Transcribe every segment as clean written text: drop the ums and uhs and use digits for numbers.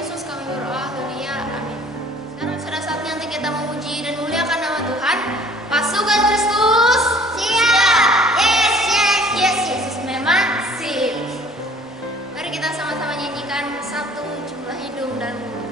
Yesus kami berdoa, haleluya, amin. Sekarang sudah saatnya untuk kita memuji dan muliakan nama Tuhan. Pasukan Kristus siap. Yes, yes, yes, Yesus memang sip. Mari kita sama-sama nyanyikan satu jumlah hidung dan mulut.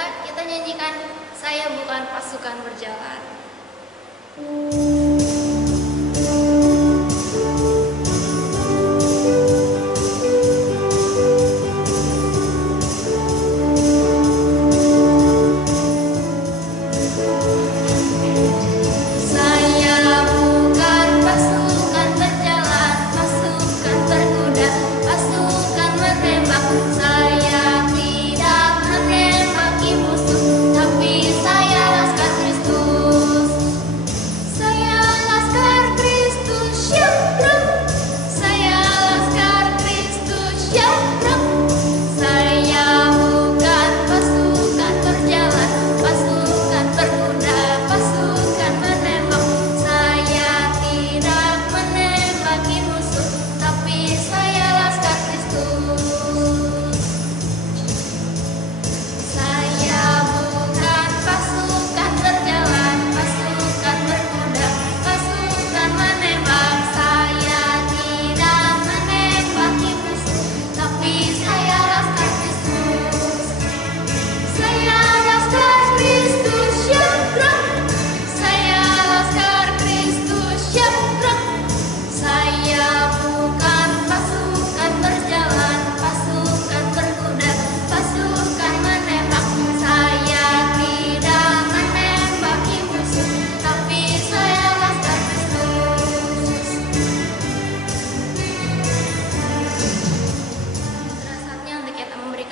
Kita nyanyikan Saya Bukan Pasukan Berjalan.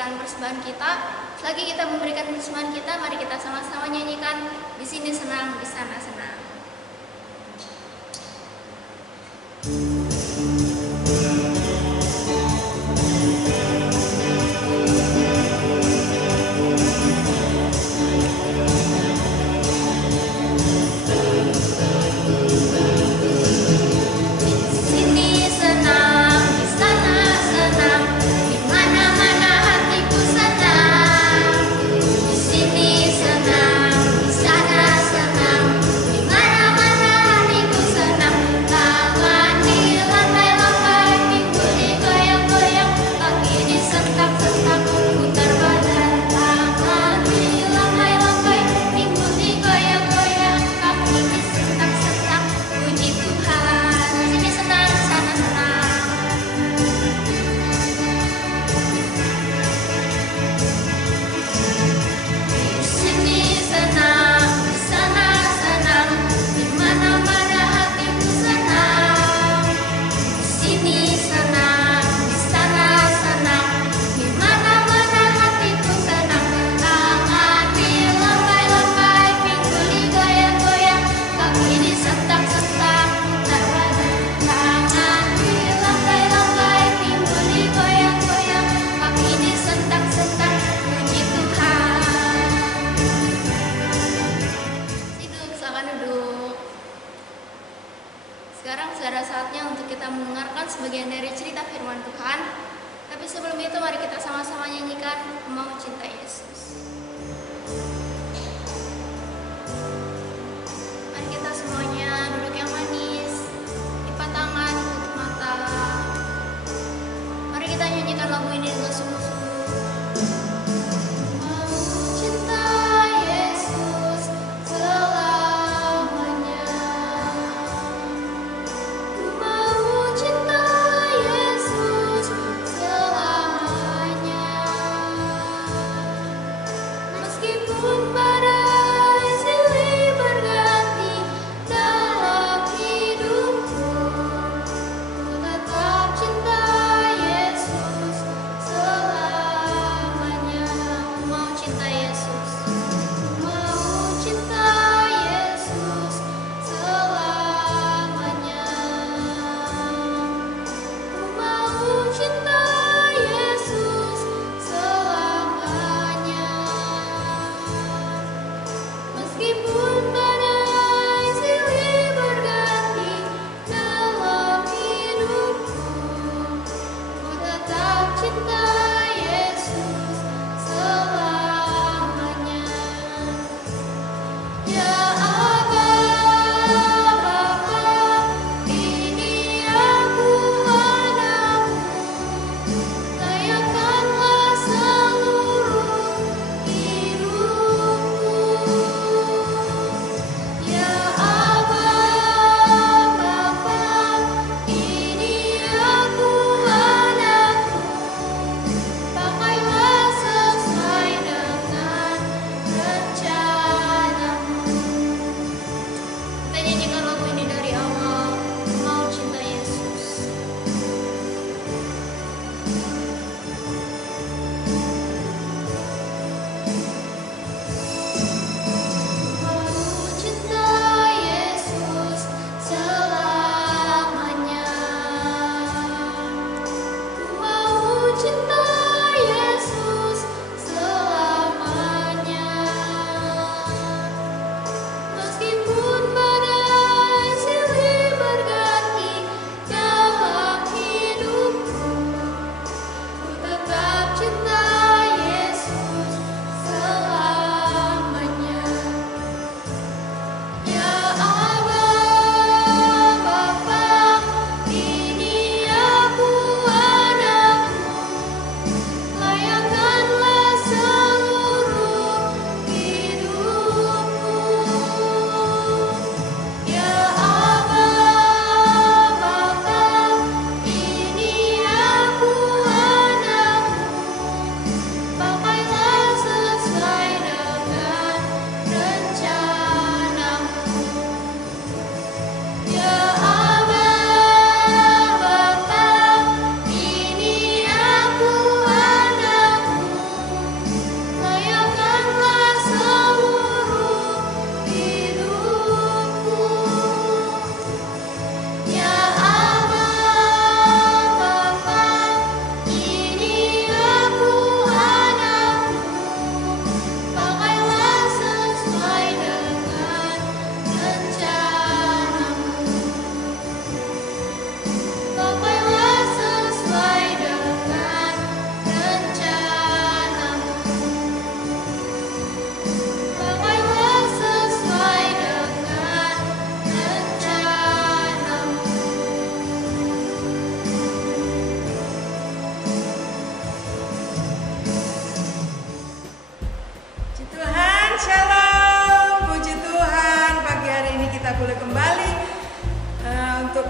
Persembahan kita, selagi kita memberikan persembahan kita, mari kita sama-sama nyanyikan Di Sini Senang, Di Sana Senang. Sekarang sudah saatnya untuk kita mendengarkan sebagian dari cerita firman Tuhan. Tapi sebelum itu mari kita sama-sama nyanyikan Ku Mau Cinta Yesus. Mari kita semuanya duduk yang manis, lipat tangan, tutup mata. Mari kita nyanyikan lagu ini dengan sungguh-sungguh.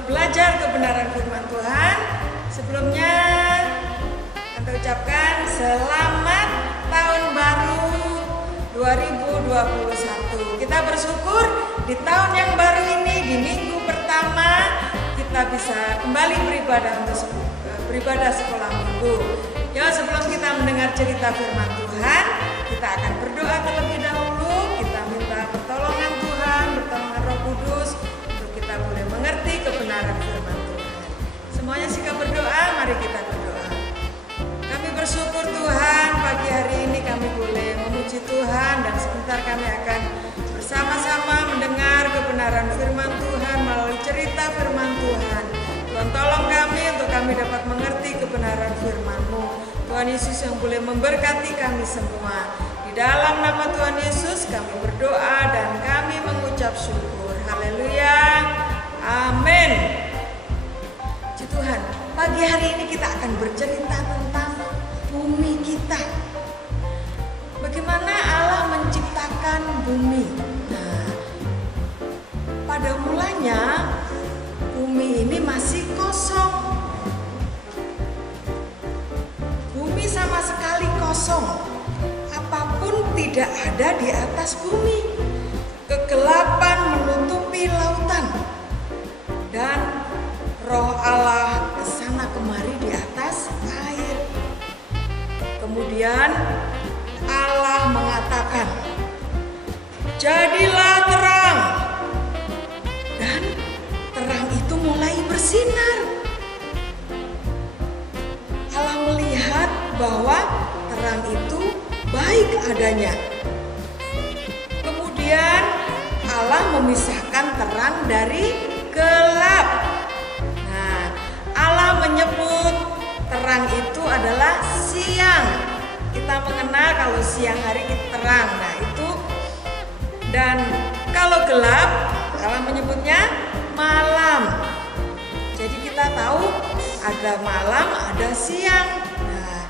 belajar kebenaran firman Tuhan. Sebelumnya kita ucapkan selamat tahun baru 2021. Kita bersyukur di tahun yang baru ini, di minggu pertama kita bisa kembali beribadah sekolah minggu. Ya, sebelum kita mendengar cerita firman Tuhan, kita akan berdoa terlebih dahulu. Kita minta pertolongan Tuhan, pertolongan Roh Kudus untuk kita boleh mengerti kebenaran firman Tuhan. Semuanya sikap berdoa, mari kita berdoa. Kami bersyukur Tuhan, pagi hari ini kami boleh memuji Tuhan, dan sebentar kami akan bersama-sama mendengar kebenaran firman Tuhan melalui cerita firman Tuhan. Tuhan tolong kami untuk kami dapat mengerti kebenaran firman-Mu. Tuhan Yesus yang boleh memberkati kami semua. Di dalam nama Tuhan Yesus kami berdoa dan kami mengucap syukur. Haleluya. Amin. Puji Tuhan, pagi hari ini kita akan bercerita tentang bumi kita. Bagaimana Allah menciptakan bumi. Nah, pada mulanya bumi ini masih kosong. Bumi sama sekali kosong. Apapun tidak ada di atas bumi. Kegelapan menutupi lautan. Dan Roh Allah kesana kemari di atas air. Kemudian Allah mengatakan, "Jadilah terang." Dan terang itu mulai bersinar. Allah melihat bahwa terang itu baik adanya. Kemudian Allah memisahkan terang dari gelap. Nah, Allah menyebut terang itu adalah siang. Kita mengenal kalau siang hari itu terang. Nah, itu. Dan kalau gelap, Allah menyebutnya malam. Jadi kita tahu ada malam, ada siang. Nah,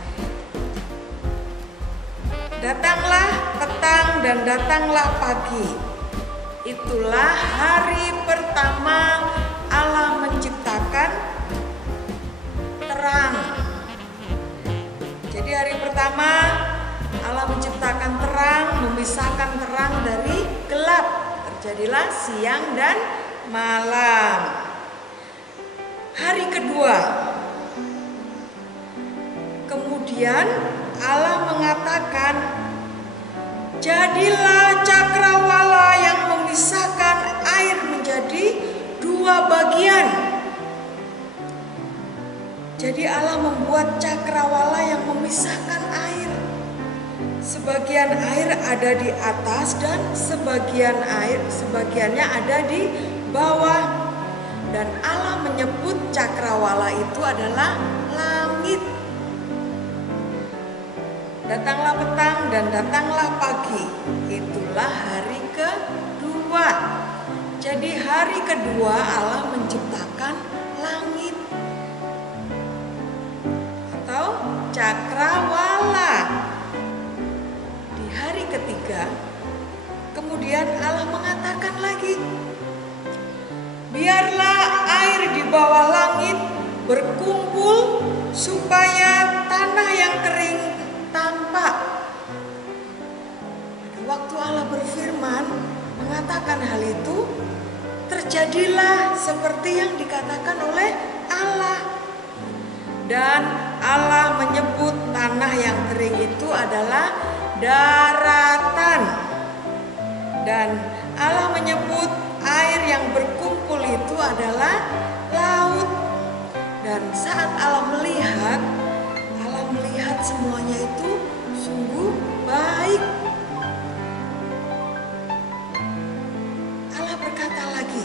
datanglah petang dan datanglah pagi. Itulah hari pertama Allah menciptakan terang. Jadi hari pertama Allah menciptakan terang, memisahkan terang dari gelap. Terjadilah siang dan malam. Hari kedua, kemudian Allah mengatakan, "Jadilah cakrawala yang memisahkan air menjadi dua bagian." Jadi Allah membuat cakrawala yang memisahkan air. Sebagian air ada di atas dan sebagiannya ada di bawah. Dan Allah menyebut cakrawala itu adalah langit. Datanglah petang dan datanglah pagi. Itulah hari kedua. Jadi hari kedua Allah menciptakan langit atau cakrawala. Di hari ketiga, kemudian Allah mengatakan lagi, "Biarlah air di bawah langit berkumpul supaya tanah yang kering tampak." Waktu Allah berfirman mengatakan hal itu, terjadilah seperti yang dikatakan oleh Allah. Dan Allah menyebut tanah yang kering itu adalah daratan. Dan Allah menyebut air yang berkumpul itu adalah laut. Dan saat Allah melihat semuanya itu sungguh baik. Allah berkata lagi,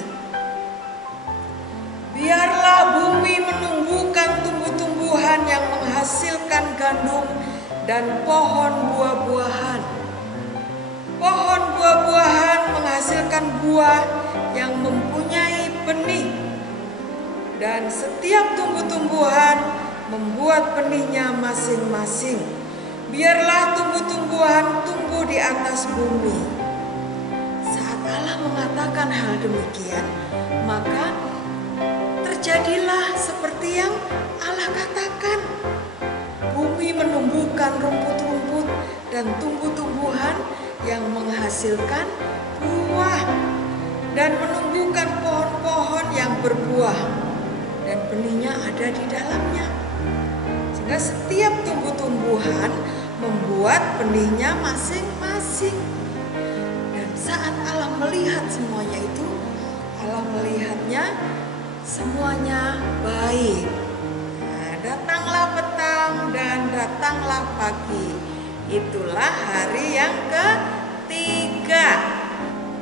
"Biarlah bumi menumbuhkan tumbuh-tumbuhan yang menghasilkan gandum dan pohon buah-buahan. Pohon buah-buahan menghasilkan buah yang mempunyai benih, dan setiap tumbuh-tumbuhan membuat benihnya masing-masing. Biarlah tumbuh-tumbuhan tumbuh di atas bumi." Saat Allah mengatakan hal demikian, maka terjadilah seperti yang Allah katakan. Bumi menumbuhkan rumput-rumput dan tumbuh-tumbuhan yang menghasilkan buah, dan menumbuhkan pohon-pohon yang berbuah, dan benihnya ada di dalamnya. Sehingga setiap tumbuh-tumbuhan membuat benihnya masing-masing. Dan saat Allah melihat semuanya itu, Allah melihatnya semuanya baik. Nah, datanglah petang dan datanglah pagi. Itulah hari yang ketiga.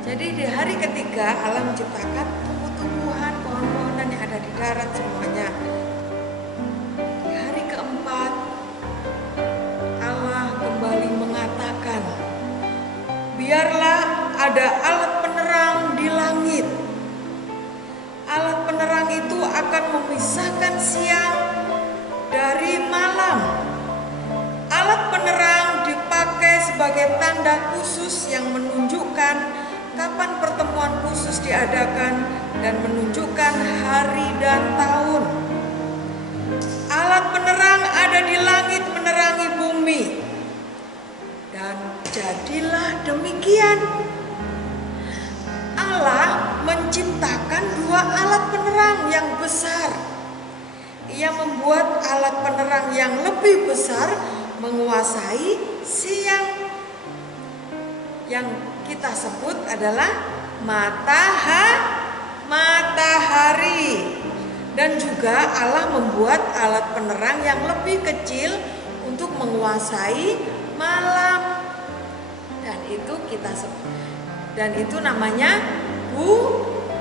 Jadi di hari ketiga Allah menciptakan tumbuh-tumbuhan, pohon-pohonan yang ada di darat semuanya. Di hari keempat Allah kembali mengatakan, biarlah ada alat penerang di langit. Alat penerang itu akan memisahkan siang dari malam. Alat penerang dipakai sebagai tanda khusus yang menunjukkan kapan pertemuan khusus diadakan dan menunjukkan hari dan tahun. Alat penerang ada di langit menerangi bumi. Dan jadilah demikian. Allah menciptakan dua alat penerang yang besar. Ia membuat alat penerang yang lebih besar menguasai siang, yang kita sebut adalah matahari. Dan juga Allah membuat alat penerang yang lebih kecil untuk menguasai malam. Dan itu kita sebut, dan itu namanya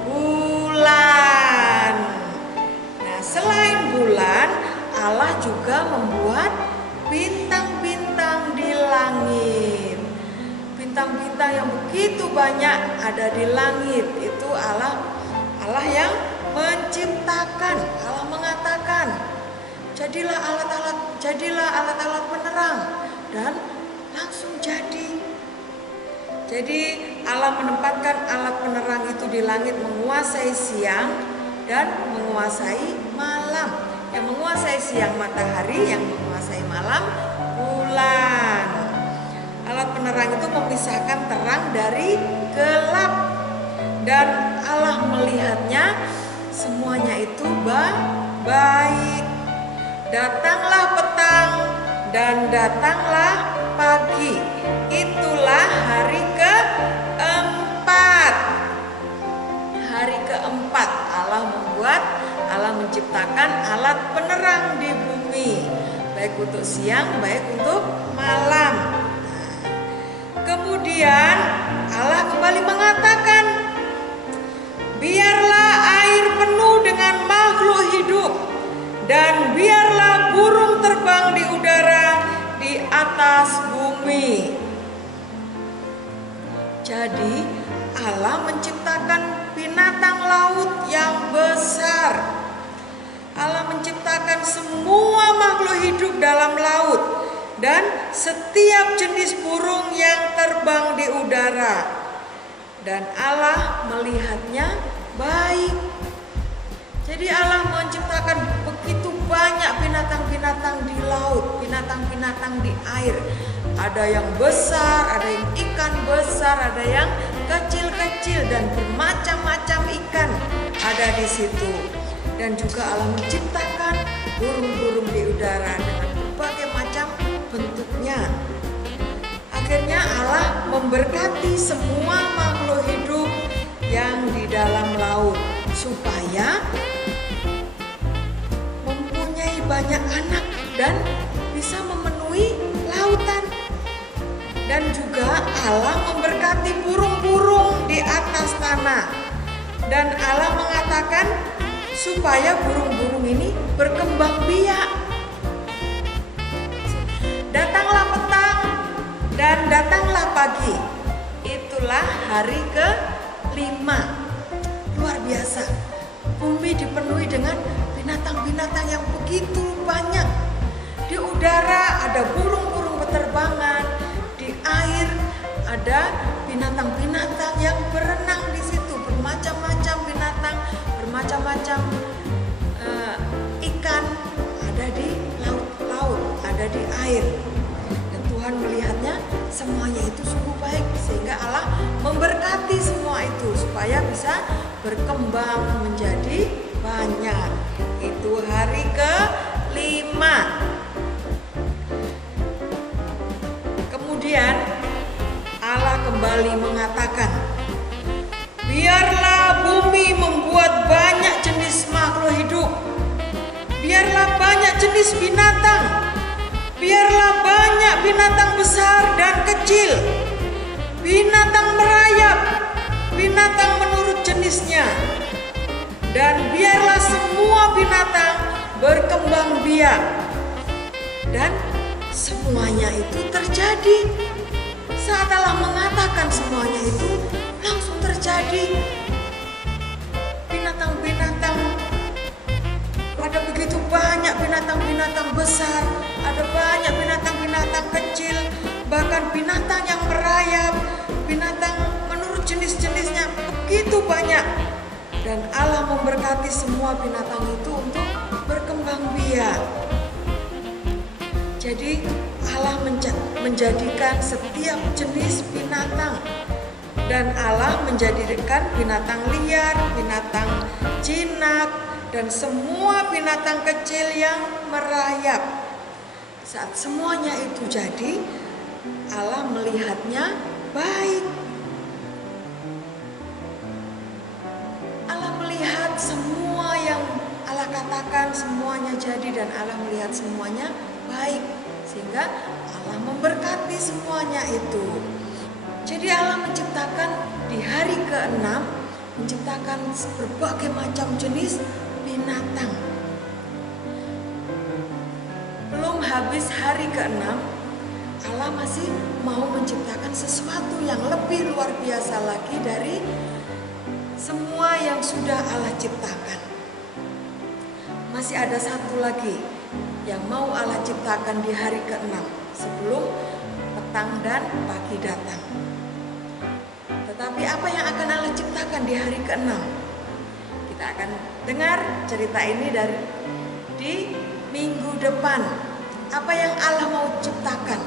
bulan. Nah, selain bulan, Allah juga membuat bintang-bintang di langit. Bintang-bintang yang begitu banyak ada di langit. Itu Allah yang menciptakan. Allah mengatakan, jadilah alat-alat penerang, dan langsung jadi. Jadi Allah menempatkan alat penerang itu di langit menguasai siang dan menguasai malam. Yang menguasai siang matahari, yang menguasai malam bulan. Alat penerang itu memisahkan terang dari gelap. Dan Allah melihatnya semuanya itu baik. Datanglah petang dan datanglah pagi. Itulah hari keempat. Hari keempat Allah menciptakan alat penerang di bumi, baik untuk siang, baik untuk malam. Kemudian Allah kembali mengatakan, biarlah air penuh dengan makhluk hidup, dan biarlah burung terbang di udara di atas bumi. Jadi Allah menciptakan binatang laut yang besar. Allah menciptakan semua makhluk hidup dalam laut dan setiap jenis burung yang terbang di udara. Dan Allah melihatnya baik. Jadi Allah menciptakan begitu banyak binatang-binatang di laut, binatang-binatang di air. Ada yang besar, ada yang ikan besar, ada yang kecil-kecil, dan bermacam-macam ikan ada di situ. Dan juga Allah menciptakan burung-burung di udara dengan berbagai macam bentuknya. Akhirnya Allah memberkati semua makhluk hidup yang di dalam laut supaya mempunyai banyak anak dan bisa memenuhi lautan. Dan juga Allah memberkati burung-burung di atas tanah. Dan Allah mengatakan supaya burung-burung ini berkembang biak. Datanglah petang dan datanglah pagi. Itulah hari ke-5. Luar biasa. Bumi dipenuhi dengan binatang-binatang yang begitu banyak. Di udara ada burung-burung berterbangan, di air ada binatang-binatang yang berenang di situ, bermacam-macam binatang, bermacam-macam ikan ada di laut, ada di air. Dan Tuhan melihatnya semuanya itu sungguh baik, sehingga Allah memberkati semua itu supaya bisa berkembang menjadi banyak. Itu hari ke-5. Kemudian Allah kembali mengatakan, biarlah bumi membuat banyak jenis makhluk hidup. Biarlah banyak jenis binatang. Biarlah banyak binatang besar dan kecil. Binatang merayap, binatang menurut jenisnya, dan biarlah semua binatang berkembang biak. Dan semuanya itu terjadi. Saat Allah mengatakan semuanya itu langsung terjadi. Binatang-binatang, ada begitu banyak binatang-binatang besar, ada banyak binatang-binatang kecil, bahkan binatang yang merayap, binatang menurut jenis-jenisnya begitu banyak. Dan Allah memberkati semua binatang itu untuk berkembang biak. Jadi Allah menjadikan setiap jenis binatang, dan Allah menjadikan binatang liar, binatang jinak, dan semua binatang kecil yang merayap. Saat semuanya itu jadi, Allah melihatnya baik. Allah melihat semua yang Allah katakan semuanya jadi, dan Allah melihat semuanya baik, sehingga Allah memberkati semuanya itu. Jadi Allah menciptakan di hari ke-6, menciptakan berbagai macam jenis binatang. Belum habis hari ke-6, Allah masih mau menciptakan sesuatu yang lebih luar biasa lagi dari semua yang sudah Allah ciptakan. Masih ada satu lagi yang mau Allah ciptakan di hari ke-6 sebelum petang dan pagi datang. Tetapi apa yang akan Allah ciptakan di hari ke-6? Kita akan dengar cerita ini di minggu depan. Apa yang Allah mau ciptakan?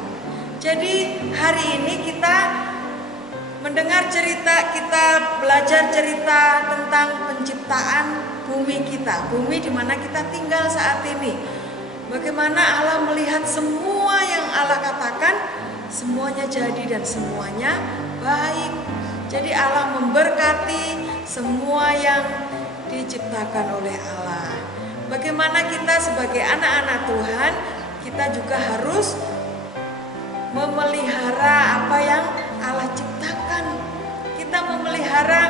Jadi hari ini kita mendengar cerita, kita belajar cerita tentang penciptaan bumi kita, bumi di mana kita tinggal saat ini. Bagaimana Allah melihat semua yang Allah katakan, semuanya jadi dan semuanya baik. Jadi Allah memberkati semua yang diciptakan oleh Allah. Bagaimana kita sebagai anak-anak Tuhan, kita juga harus memelihara apa yang Allah ciptakan. Kita memelihara,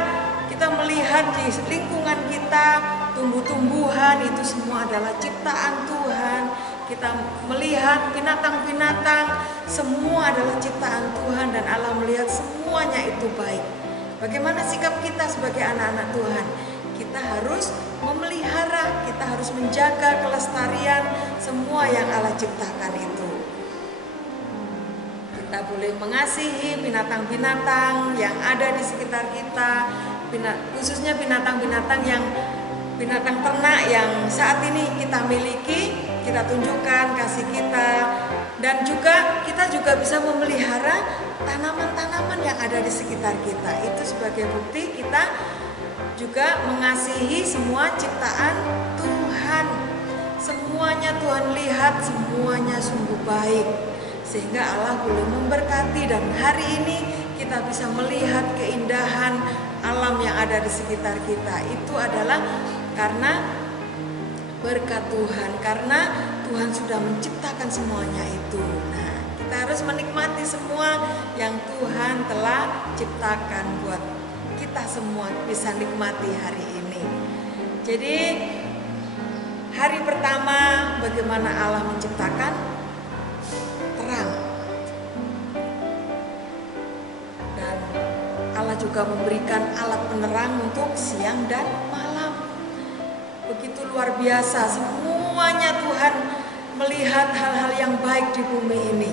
kita melihat di lingkungan kita, tumbuh-tumbuhan itu semua adalah ciptaan Tuhan. Kita melihat binatang-binatang, semua adalah ciptaan Tuhan, dan Allah melihat semuanya itu baik. Bagaimana sikap kita sebagai anak-anak Tuhan? Kita harus memelihara, kita harus menjaga kelestarian semua yang Allah ciptakan itu. Kita boleh mengasihi binatang-binatang yang ada di sekitar kita, khususnya binatang-binatang yang binatang ternak yang saat ini kita miliki, kita tunjukkan kasih kita. Dan juga kita juga bisa memelihara tanaman-tanaman yang ada di sekitar kita. Itu sebagai bukti kita juga mengasihi semua ciptaan Tuhan. Semuanya Tuhan lihat, semuanya sungguh baik, sehingga Allah boleh memberkati. Dan hari ini kita bisa melihat keindahan alam yang ada di sekitar kita. Itu adalah karena berkat Tuhan, karena Tuhan sudah menciptakan semuanya itu. Nah, kita harus menikmati semua yang Tuhan telah ciptakan buat kita semua bisa nikmati hari ini. Jadi hari pertama bagaimana Allah menciptakan terang, dan Allah juga memberikan alat penerang untuk siang dan malam. Begitu luar biasa, semuanya Tuhan melihat hal-hal yang baik di bumi ini.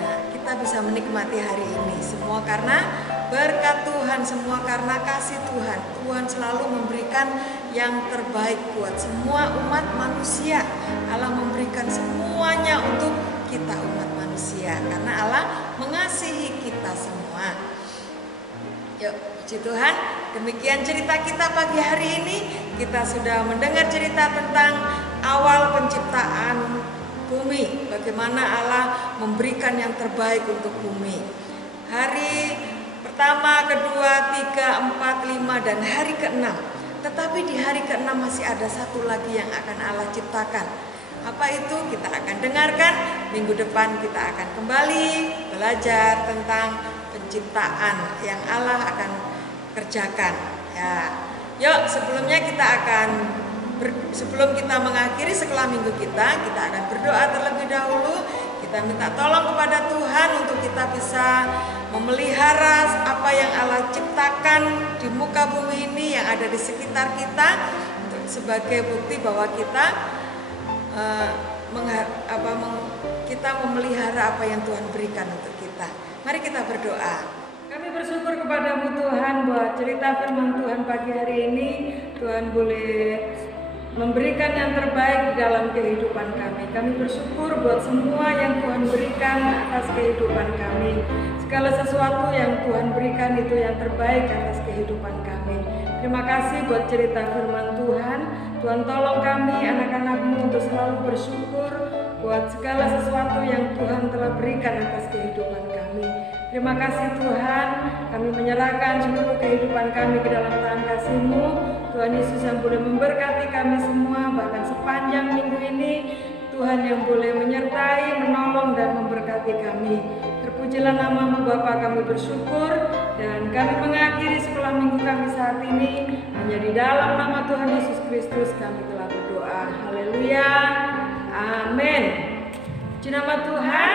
Nah, kita bisa menikmati hari ini semua karena berkat Tuhan, semua karena kasih Tuhan. Tuhan selalu memberikan yang terbaik buat semua umat manusia. Allah memberikan semuanya untuk kita umat manusia, karena Allah mengasihi kita semua. Yuk, puji Tuhan. Demikian cerita kita pagi hari ini. Kita sudah mendengar cerita tentang awal penciptaan bumi, bagaimana Allah memberikan yang terbaik untuk bumi. Hari pertama, kedua, 3, 4, 5, dan hari ke-6. Tetapi di hari ke-6 masih ada satu lagi yang akan Allah ciptakan. Apa itu? Kita akan dengarkan. Minggu depan kita akan kembali belajar tentang penciptaan yang Allah akan kerjakan. Ya, yuk sebelumnya sebelum kita mengakhiri sekolah minggu kita akan berdoa terlebih dahulu. Kita minta tolong kepada Tuhan untuk kita bisa memelihara apa yang Allah ciptakan di muka bumi ini yang ada di sekitar kita, sebagai bukti bahwa kita kita memelihara apa yang Tuhan berikan untuk kita. Mari kita berdoa. Kami bersyukur kepadamu Tuhan buat cerita firman Tuhan pagi hari ini. Tuhan boleh memberikan yang terbaik di dalam kehidupan kami. Kami bersyukur buat semua yang Tuhan berikan atas kehidupan kami. Segala sesuatu yang Tuhan berikan itu yang terbaik atas kehidupan kami. Terima kasih buat cerita firman Tuhan. Tuhan tolong kami anak-anak-Mu untuk selalu bersyukur buat segala sesuatu yang Tuhan telah berikan atas kehidupan kami. Terima kasih Tuhan, kami menyerahkan seluruh kehidupan kami ke dalam tangan kasih-Mu. Tuhan Yesus yang boleh memberkati kami semua, bahkan sepanjang minggu ini Tuhan yang boleh menyertai, menolong dan memberkati kami. Terpujilah nama-Mu Bapa, kami bersyukur dan kami mengakhiri sekolah minggu kami saat ini hanya di dalam nama Tuhan Yesus Kristus kami telah berdoa. Haleluya. Amin. Puji nama Tuhan.